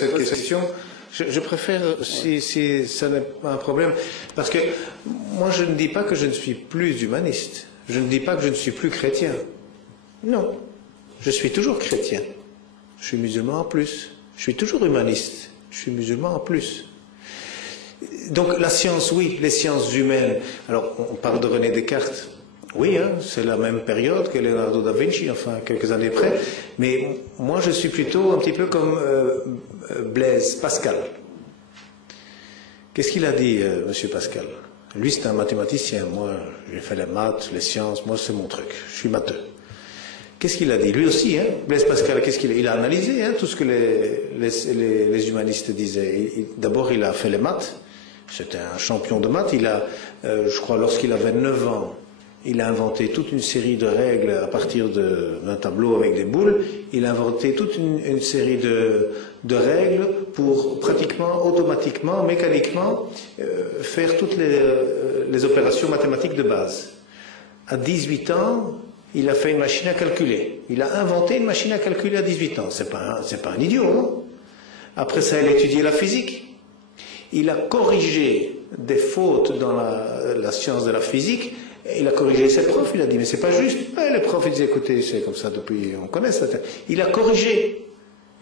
cette question. Je préfère, si ça n'est pas un problème, parce que moi je ne dis pas que je ne suis plus humaniste, je ne dis pas que je ne suis plus chrétien. Non, je suis toujours chrétien, je suis musulman en plus, je suis toujours humaniste, je suis musulman en plus. Donc la science, oui, les sciences humaines. Alors on parle de René Descartes, oui, hein, c'est la même période que Leonardo da Vinci, enfin quelques années près, mais moi je suis plutôt un petit peu comme Blaise Pascal. Qu'est-ce qu'il a dit, monsieur Pascal? Lui c'est un mathématicien, moi j'ai fait les maths, les sciences, moi c'est mon truc, je suis matheux. Qu'est-ce qu'il a dit? Lui aussi, hein, Blaise Pascal, qu'est-ce qu'il a? Il a analysé hein, tout ce que les humanistes disaient. D'abord il a fait les maths, c'était un champion de maths, il a, je crois lorsqu'il avait 9 ans, il a inventé toute une série de règles à partir d'un tableau avec des boules. Il a inventé toute une série de règles pour pratiquement, automatiquement, mécaniquement, faire toutes les opérations mathématiques de base. À 18 ans, il a fait une machine à calculer. Il a inventé une machine à calculer à 18 ans. C'est pas un idiot, non? Après ça, il a étudié la physique. Il a corrigé des fautes dans la science de la physique. Il a corrigé ses profs, il a dit mais c'est pas juste. Les profs ils disaient écoutez c'est comme ça depuis on connaît ça. Il a corrigé,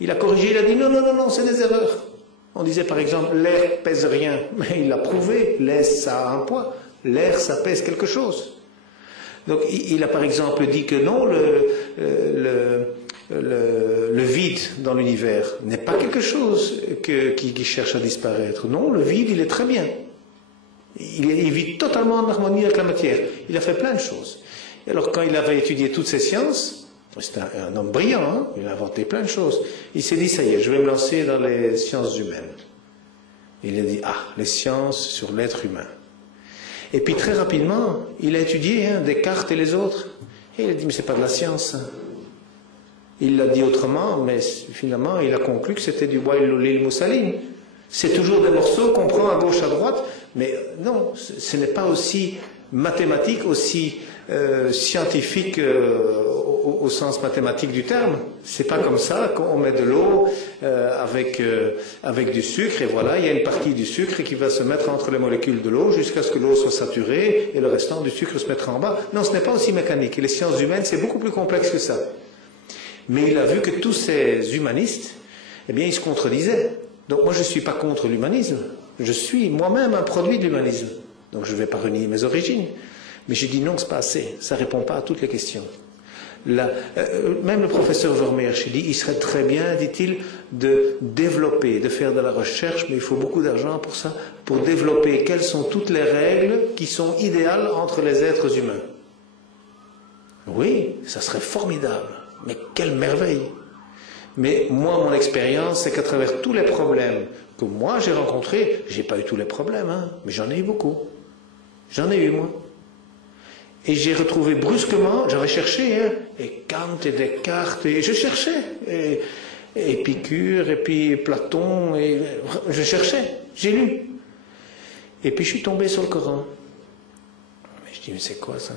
il a dit non c'est des erreurs. On disait par exemple l'air pèse rien, mais il a prouvé l'air ça a un poids, l'air ça pèse quelque chose. Donc il a par exemple dit que non le vide dans l'univers n'est pas quelque chose qui cherche à disparaître. Non, le vide il est très bien. Il vit totalement en harmonie avec la matière. Il a fait plein de choses. Et alors quand il avait étudié toutes ces sciences, c'était un homme brillant, hein, il a inventé plein de choses. Il s'est dit, ça y est, je vais me lancer dans les sciences humaines. Il a dit, les sciences sur l'être humain. Et puis très rapidement, il a étudié hein, Descartes et les autres. Et il a dit, mais c'est pas de la science. Hein. Il l'a dit autrement, mais finalement, il a conclu que c'était du Wail Lil Moussaline. C'est toujours des morceaux qu'on prend à gauche, à droite, mais non, ce n'est pas aussi mathématique, aussi scientifique au sens mathématique du terme. C'est pas comme ça qu'on met de l'eau avec du sucre et voilà, il y a une partie du sucre qui va se mettre entre les molécules de l'eau jusqu'à ce que l'eau soit saturée et le restant du sucre se mettra en bas. Non, ce n'est pas aussi mécanique. Et les sciences humaines, c'est beaucoup plus complexe que ça. Mais il a vu que tous ces humanistes, eh bien, ils se contredisaient. Donc moi je ne suis pas contre l'humanisme, je suis moi-même un produit de l'humanisme. Donc je ne vais pas renier mes origines. Mais j'ai dit non, ce n'est pas assez, ça ne répond pas à toutes les questions. Même le professeur Vermeersch, il dit, il serait très bien, dit-il, de développer, de faire de la recherche, mais il faut beaucoup d'argent pour ça, pour développer quelles sont toutes les règles qui sont idéales entre les êtres humains. Oui, ça serait formidable, mais quelle merveille! Mais moi, mon expérience, c'est qu'à travers tous les problèmes que moi j'ai rencontrés, j'ai pas eu tous les problèmes, hein, mais j'en ai eu beaucoup. J'en ai eu, moi. Et j'ai retrouvé brusquement, j'avais cherché, hein, et Kant et Descartes, et je cherchais, et Épicure, et puis Platon, et je cherchais, j'ai lu. Et puis je suis tombé sur le Coran. Mais je dis, mais c'est quoi ça?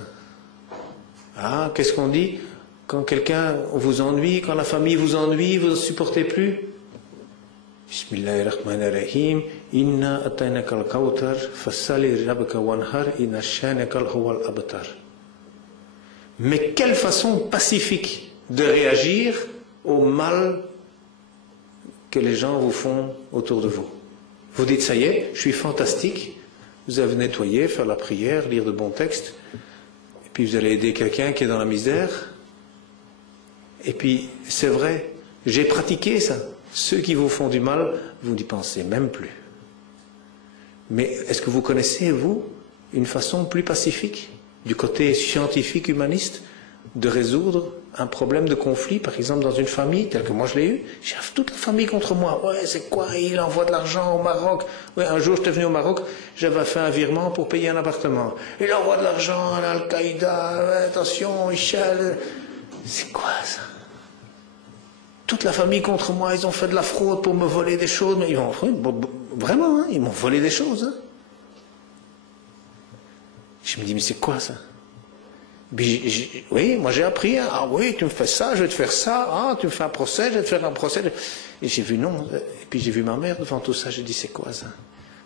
Ah, qu'est-ce qu'on dit? Quand quelqu'un vous ennuie, quand la famille vous ennuie, vous ne supportez plus. Bismillahirrahmanirrahim. Inna ataynaka al-kawthar fassali rabbaka wanhar inna shanaka huwa al-abtar. Mais quelle façon pacifique de réagir au mal que les gens vous font autour de vous. Vous dites, ça y est, je suis fantastique, vous avez nettoyé, faire la prière, lire de bons textes, et puis vous allez aider quelqu'un qui est dans la misère. Et puis, c'est vrai, j'ai pratiqué ça. Ceux qui vous font du mal, vous n'y pensez même plus. Mais est-ce que vous connaissez, vous, une façon plus pacifique, du côté scientifique, humaniste, de résoudre un problème de conflit, par exemple dans une famille, tel que moi je l'ai eu? J'ai toute la famille contre moi. Ouais, c'est quoi? Il envoie de l'argent au Maroc. Ouais, un jour, j'étais venu au Maroc, j'avais fait un virement pour payer un appartement. Il envoie de l'argent à l'Al-Qaïda. Ouais, attention, Michel. C'est quoi ça? Toute la famille contre moi, ils ont fait de la fraude pour me voler des choses. Mais ils vont, vraiment, hein, ils m'ont volé des choses. Hein. Je me dis, mais c'est quoi ça? Oui, moi j'ai appris. Hein. Ah oui, tu me fais ça, je vais te faire ça. Ah, tu me fais un procès, je vais te faire un procès. Et j'ai vu non. Et puis j'ai vu ma mère devant tout ça. J'ai dit, c'est quoi ça?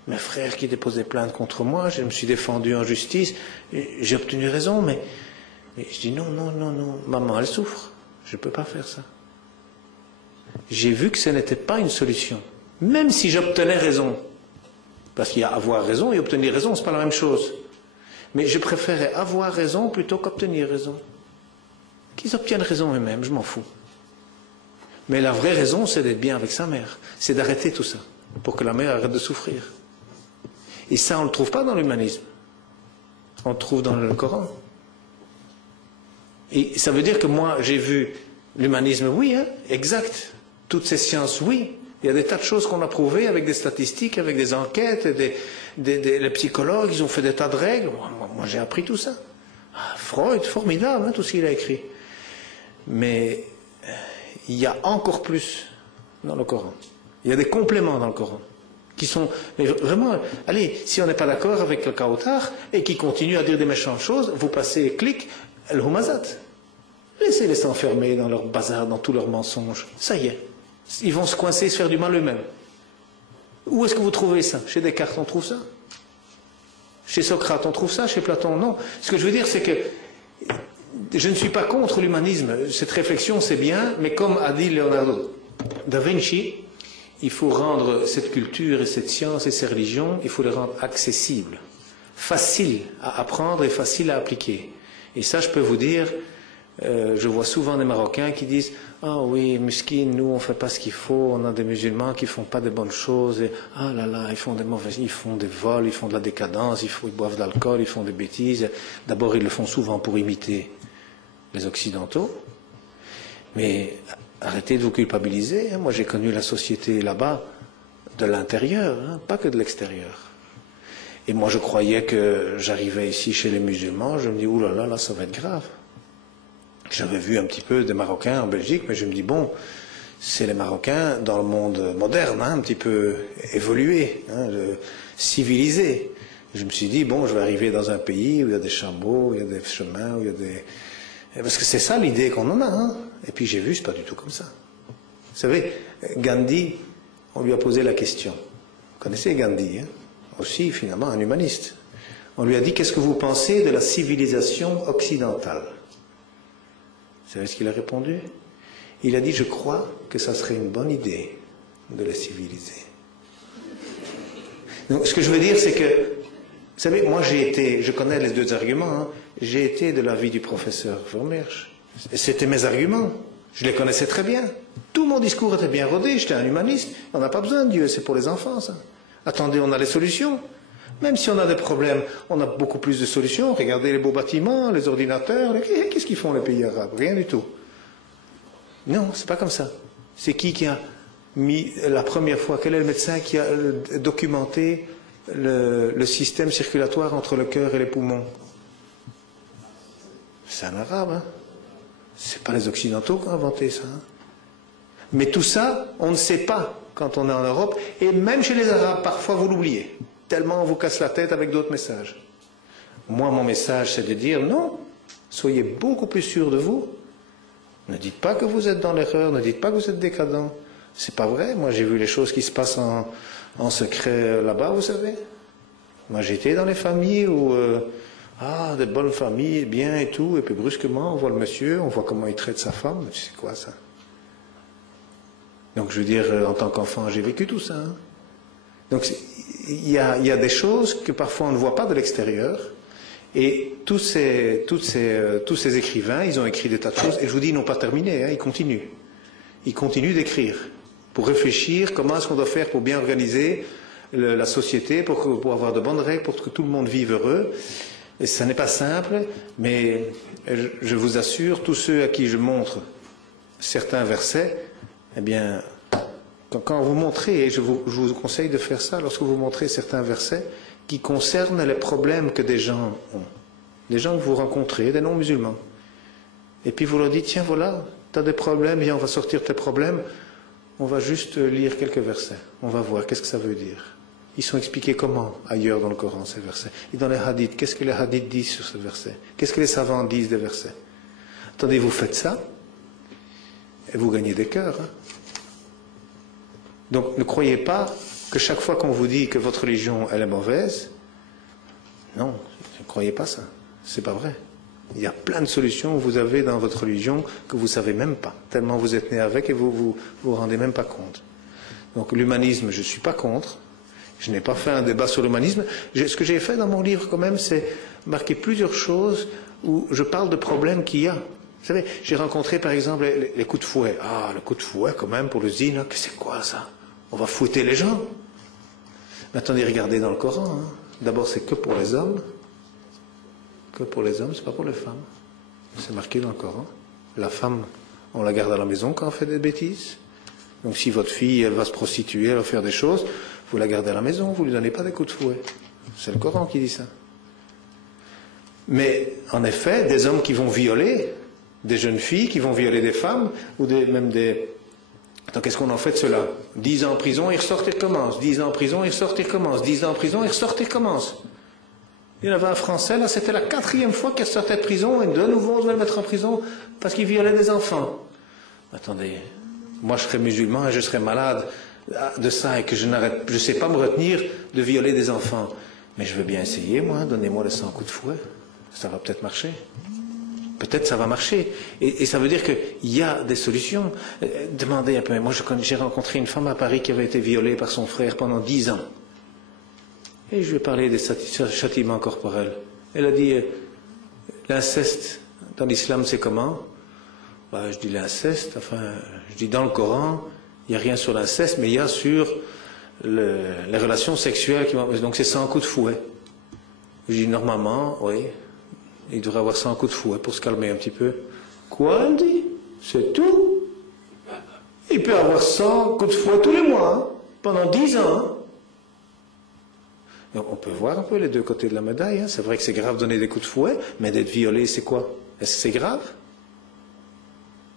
Mes frères qui déposaient plainte contre moi, je me suis défendu en justice, j'ai obtenu raison, mais je dis non, non, non, non, maman, elle souffre, je ne peux pas faire ça. J'ai vu que ce n'était pas une solution, même si j'obtenais raison. Parce qu'il y a avoir raison et obtenir raison, ce n'est pas la même chose. Mais je préférais avoir raison plutôt qu'obtenir raison. Qu'ils obtiennent raison eux-mêmes, je m'en fous. Mais la vraie raison, c'est d'être bien avec sa mère, c'est d'arrêter tout ça, pour que la mère arrête de souffrir. Et ça, on ne le trouve pas dans l'humanisme. On le trouve dans le Coran. Et ça veut dire que moi, j'ai vu l'humanisme, oui, hein, exact. Toutes ces sciences, oui. Il y a des tas de choses qu'on a prouvées avec des statistiques, avec des enquêtes, les psychologues, ils ont fait des tas de règles. Moi j'ai appris tout ça. Ah, Freud, formidable, hein, tout ce qu'il a écrit. Mais il y a encore plus dans le Coran. Il y a des compléments dans le Coran. Qui sont, mais vraiment, allez, si on n'est pas d'accord avec le Kautar et qui continue à dire des méchantes choses, vous passez, clic, le Humazat. Laissez-les s'enfermer dans leur bazar, dans tous leurs mensonges. Ça y est. Ils vont se coincer, se faire du mal eux-mêmes. Où est-ce que vous trouvez ça? Chez Descartes, on trouve ça? Chez Socrate, on trouve ça? Chez Platon, non. Ce que je veux dire, c'est que je ne suis pas contre l'humanisme. Cette réflexion, c'est bien, mais comme a dit Leonardo da Vinci, il faut rendre cette culture et cette science et ces religions, il faut les rendre accessibles, faciles à apprendre et faciles à appliquer. Et ça, je peux vous dire, je vois souvent des Marocains qui disent « Ah oui, Muskin, nous, on ne fait pas ce qu'il faut, on a des musulmans qui ne font pas de bonnes choses, et ah là là, ils font des mauvaises, ils font des vols, ils font de la décadence, ils boivent de l'alcool, ils font des bêtises. » D'abord, ils le font souvent pour imiter les Occidentaux, mais arrêtez de vous culpabiliser. Moi, j'ai connu la société là-bas de l'intérieur, hein, pas que de l'extérieur. Et moi, je croyais que j'arrivais ici chez les musulmans, je me dis, oulala, là, ça va être grave. J'avais vu un petit peu des Marocains en Belgique, mais je me dis, bon, c'est les Marocains dans le monde moderne, hein, un petit peu évolué, hein, civilisé. Je me suis dit, bon, je vais arriver dans un pays où il y a des chameaux, où il y a des chemins, où il y a des... Parce que c'est ça l'idée qu'on en a. Hein. Et puis j'ai vu, c'est pas du tout comme ça. Vous savez, Gandhi, on lui a posé la question. Vous connaissez Gandhi, hein, aussi finalement un humaniste. On lui a dit, qu'est-ce que vous pensez de la civilisation occidentale? Vous savez ce qu'il a répondu? Il a dit, je crois que ça serait une bonne idée de la civiliser. Donc ce que je veux dire, c'est que, vous savez, moi je connais les deux arguments, hein. J'ai été de l'avis du professeur Vermeersch. C'était mes arguments. Je les connaissais très bien. Tout mon discours était bien rodé. J'étais un humaniste. On n'a pas besoin de Dieu. C'est pour les enfants, ça. Attendez, on a les solutions. Même si on a des problèmes, on a beaucoup plus de solutions. Regardez les beaux bâtiments, les ordinateurs. Qu'est-ce qu'ils font les pays arabes? Rien du tout. Non, c'est pas comme ça. C'est qui a mis la première fois? Quel est le médecin qui a documenté le système circulatoire entre le cœur et les poumons? C'est un arabe, hein. C'est pas les Occidentaux qui ont inventé ça. Hein. Mais tout ça, on ne sait pas quand on est en Europe, et même chez les Arabes, parfois vous l'oubliez, tellement on vous casse la tête avec d'autres messages. Moi, mon message, c'est de dire non, soyez beaucoup plus sûrs de vous. Ne dites pas que vous êtes dans l'erreur, ne dites pas que vous êtes décadent. C'est pas vrai. Moi, j'ai vu les choses qui se passent en secret là-bas, vous savez. Moi, j'étais dans les familles où... des bonnes familles, bien et tout, et puis brusquement, on voit le monsieur, on voit comment il traite sa femme, c'est quoi ça? Donc je veux dire, en tant qu'enfant, j'ai vécu tout ça. Hein. Donc il y a des choses que parfois on ne voit pas de l'extérieur, et tous ces écrivains, ils ont écrit des tas de choses, et je vous dis, ils n'ont pas terminé, hein, ils continuent. Ils continuent d'écrire, pour réfléchir comment est-ce qu'on doit faire pour bien organiser la société, pour avoir de bonnes règles, pour que tout le monde vive heureux. Et ça n'est pas simple, mais je vous assure, tous ceux à qui je montre certains versets, eh bien, quand vous montrez, et je vous conseille de faire ça, lorsque vous montrez certains versets qui concernent les problèmes que des gens ont, des gens que vous rencontrez, des non-musulmans, et puis vous leur dites, tiens, voilà, tu as des problèmes, viens, on va sortir tes problèmes, on va juste lire quelques versets, on va voir, qu'est-ce que ça veut dire. Ils sont expliqués comment ailleurs dans le Coran, ces versets. Et dans les hadiths, qu'est-ce que les hadiths disent sur ces versets? Qu'est-ce que les savants disent des versets? Attendez, vous faites ça, et vous gagnez des cœurs. Hein. Donc ne croyez pas que chaque fois qu'on vous dit que votre religion elle est mauvaise, non, ne croyez pas ça, c'est pas vrai. Il y a plein de solutions que vous avez dans votre religion que vous ne savez même pas, tellement vous êtes né avec et vous vous rendez même pas compte. Donc l'humanisme, je ne suis pas contre. Je n'ai pas fait un débat sur l'humanisme. Ce que j'ai fait dans mon livre quand même, c'est marquer plusieurs choses où je parle de problèmes qu'il y a. Vous savez, j'ai rencontré par exemple les coups de fouet. Ah, le coup de fouet quand même pour le zine, hein, c'est quoi ça? On va fouetter les gens. Mais attendez, regardez dans le Coran. Hein. D'abord, c'est que pour les hommes. Que pour les hommes, c'est pas pour les femmes. C'est marqué dans le Coran. La femme, on la garde à la maison quand on fait des bêtises. Donc si votre fille, elle va se prostituer, elle va faire des choses, vous la gardez à la maison, vous ne lui donnez pas des coups de fouet. C'est le Coran qui dit ça. Mais en effet, des hommes qui vont violer, des jeunes filles qui vont violer des femmes, ou même des... Donc qu'est-ce qu'on en fait de cela? 10 ans en prison, ils ressortent et recommencent. 10 ans en prison, ils ressortent et recommencent. 10 ans en prison, ils ressortent et recommencent. Il y en avait un Français, là, c'était la 4e fois qu'il sortait de prison, et de nouveau on devait le mettre en prison parce qu'il violait des enfants. Attendez, moi je serais musulman et je serais malade de ça et que je ne sais pas me retenir de violer des enfants. Mais je veux bien essayer, moi, donnez-moi les 100 coups de fouet. Ça va peut-être marcher. Peut-être ça va marcher. Et ça veut dire qu'il y a des solutions. Demandez un peu. Moi, j'ai rencontré une femme à Paris qui avait été violée par son frère pendant 10 ans. Et je lui ai parlé des châtiments corporels. Elle a dit, l'inceste dans l'islam, c'est comment? Bah, je dis l'inceste, enfin, je dis dans le Coran, il n'y a rien sur l'inceste, mais il y a sur les relations sexuelles. Donc c'est 100 coups de fouet. Je dis normalement, oui, il devrait avoir 100 coups de fouet pour se calmer un petit peu. Quoi, elle dit? C'est tout? Il peut avoir 100 coups de fouet tous les mois, hein, pendant 10 ans. Donc on peut voir un peu les deux côtés de la médaille. Hein. C'est vrai que c'est grave de donner des coups de fouet, mais d'être violé, c'est quoi? Est-ce que c'est grave?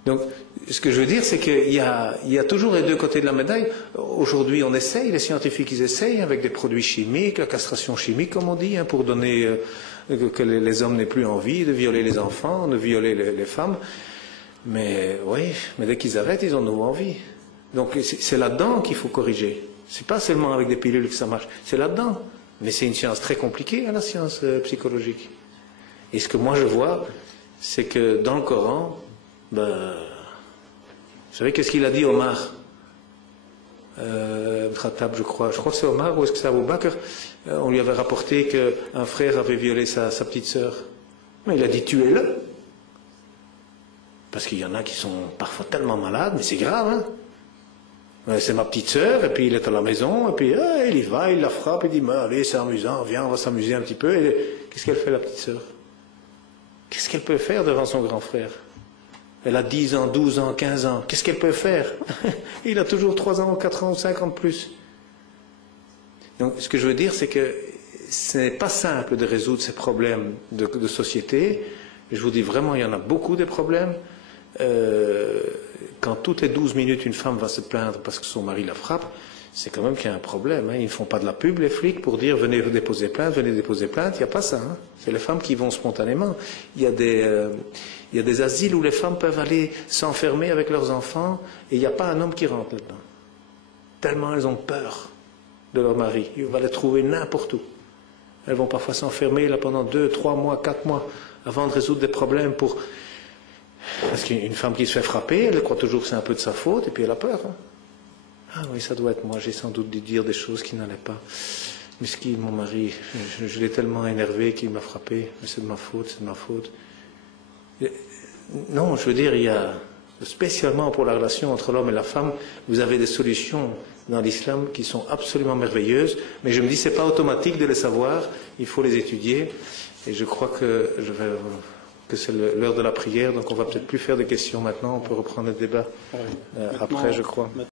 Donc, ce que je veux dire, c'est qu'il y a toujours les deux côtés de la médaille. Aujourd'hui, on essaye, les scientifiques, ils essayent avec des produits chimiques, la castration chimique, comme on dit, hein, pour donner que les hommes n'aient plus envie de violer les enfants, de violer les femmes. Mais oui, mais dès qu'ils arrêtent, ils en ont envie. Donc, c'est là-dedans qu'il faut corriger. C'est pas seulement avec des pilules que ça marche, c'est là-dedans. Mais c'est une science très compliquée, hein, la science psychologique. Et ce que moi je vois, c'est que dans le Coran, vous savez qu'est-ce qu'il a dit Omar Khattab, je crois que c'est Omar ou est-ce que c'est Abu Bakr, on lui avait rapporté qu'un frère avait violé sa petite sœur. Mais il a dit tuez-le. Parce qu'il y en a qui sont parfois tellement malades, mais c'est grave, hein. C'est ma petite sœur, et puis il est à la maison, et puis il y va, il la frappe, il dit allez, c'est amusant, viens, on va s'amuser un petit peu. Qu'est-ce qu'elle fait, la petite sœur? Qu'est-ce qu'elle peut faire devant son grand frère? Elle a 10 ans, 12 ans, 15 ans. Qu'est-ce qu'elle peut faire? Il a toujours 3 ans, 4 ans, 5 ans de plus. Donc, ce que je veux dire, c'est que ce n'est pas simple de résoudre ces problèmes de société. Je vous dis vraiment, il y en a beaucoup des problèmes. Quand toutes les 12 minutes, une femme va se plaindre parce que son mari la frappe, c'est quand même qu'il y a un problème. Hein. Ils ne font pas de la pub, les flics, pour dire venez déposer plainte, venez déposer plainte. Il n'y a pas ça. Hein. C'est les femmes qui vont spontanément. Il y a des asiles où les femmes peuvent aller s'enfermer avec leurs enfants et il n'y a pas un homme qui rentre là-dedans. Tellement elles ont peur de leur mari. Il va les trouver n'importe où. Elles vont parfois s'enfermer là pendant 2, 3 mois, 4 mois avant de résoudre des problèmes pour... Parce qu'une femme qui se fait frapper, elle croit toujours que c'est un peu de sa faute et puis elle a peur. Hein. Ah oui, ça doit être moi, j'ai sans doute dû dire des choses qui n'allaient pas. Miskin, mon mari, je l'ai tellement énervé qu'il m'a frappé, mais c'est de ma faute, c'est de ma faute. Non, je veux dire, il y a, spécialement pour la relation entre l'homme et la femme, vous avez des solutions dans l'islam qui sont absolument merveilleuses, mais je me dis, c'est pas automatique de les savoir, il faut les étudier, et je crois que c'est l'heure de la prière, donc on va peut-être plus faire de questions maintenant, on peut reprendre le débat après, je crois.